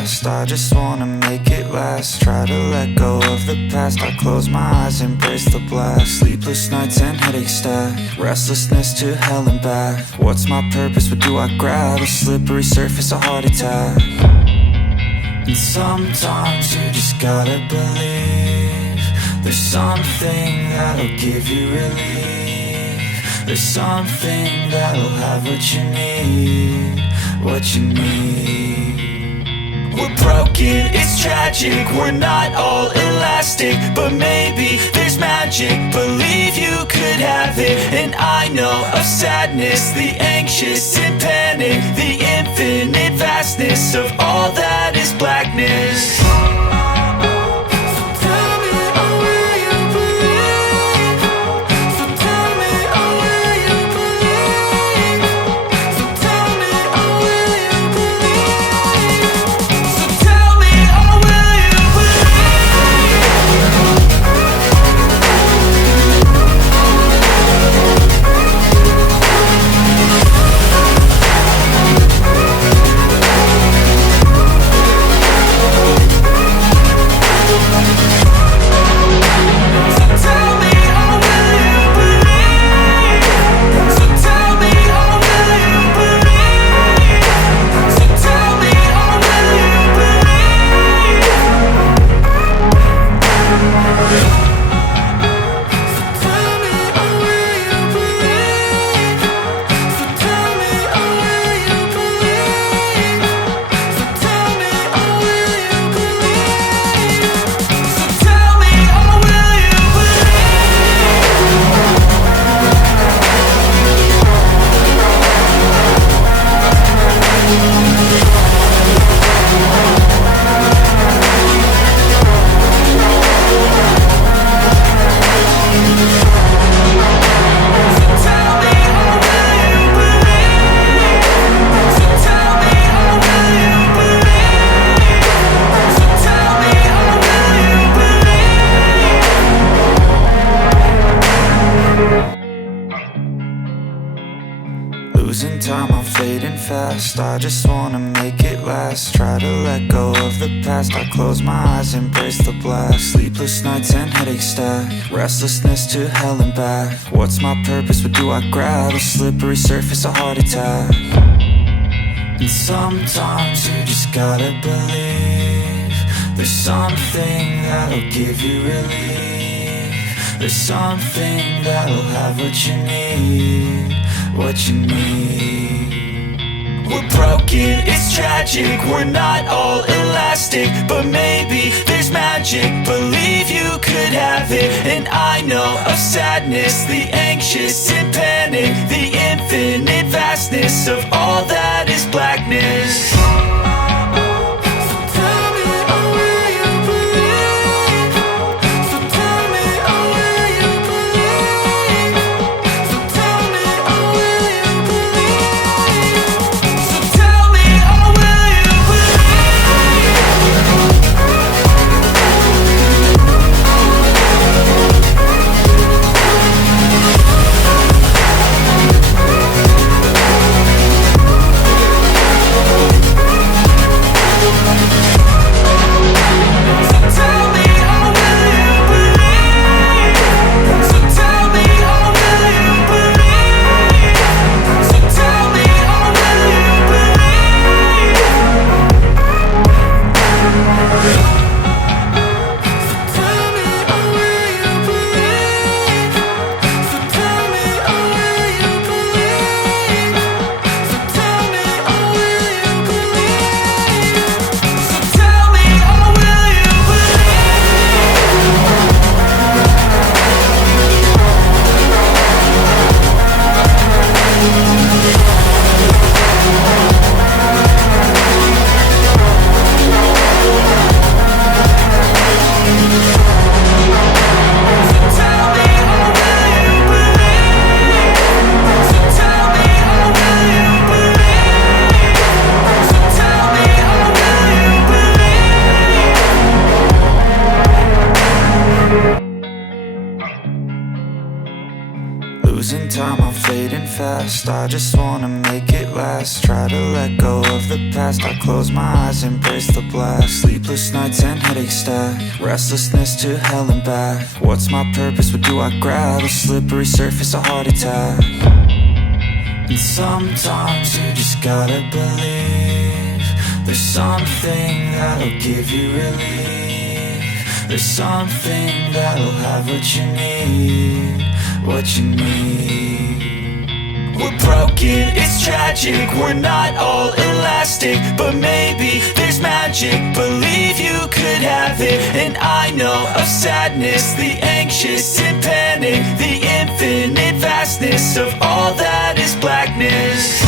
fast. I just wanna make it last. Try to let go of the past. I close my eyes, embrace the blast. Sleepless nights and headaches stack. Restlessness to hell and back. What's my purpose? What do I grab? A slippery surface, a heart attack. And sometimes you just gotta believe there's something that'll give you relief. There's something that'll have what you need, what you need. We're broken, it's tragic, we're not all elastic, but maybe there's magic, believe you could have it. And I know of sadness, the anxious and panic, the infinite vastness of all that is blackness. Losing time, I'm fading fast. I just wanna make it last. Try to let go of the past. I close my eyes, embrace the blast. Sleepless nights and headaches stack. Restlessness to hell and back. What's my purpose? What do I grab? A slippery surface, a heart attack. And sometimes you just gotta believe there's something that'll give you relief. There's something that'll have what you need, what you need. We're broken, it's tragic, we're not all elastic, but maybe there's magic, believe you could have it. And I know of sadness, the anxious and panic, the infinite vastness of all that is blackness. Losing time, I'm fading fast. I just wanna make it last. Try to let go of the past. I close my eyes, embrace the blast. Sleepless nights and headache stack. Restlessness to hell and back. What's my purpose? What do I grab? A slippery surface, a heart attack. And sometimes you just gotta believe there's something that'll give you relief. There's something that'll have what you need, what you need. We're broken, it's tragic, we're not all elastic, but maybe there's magic, believe you could have it. And I know of sadness, the anxious and panic, the infinite vastness of all that is blackness.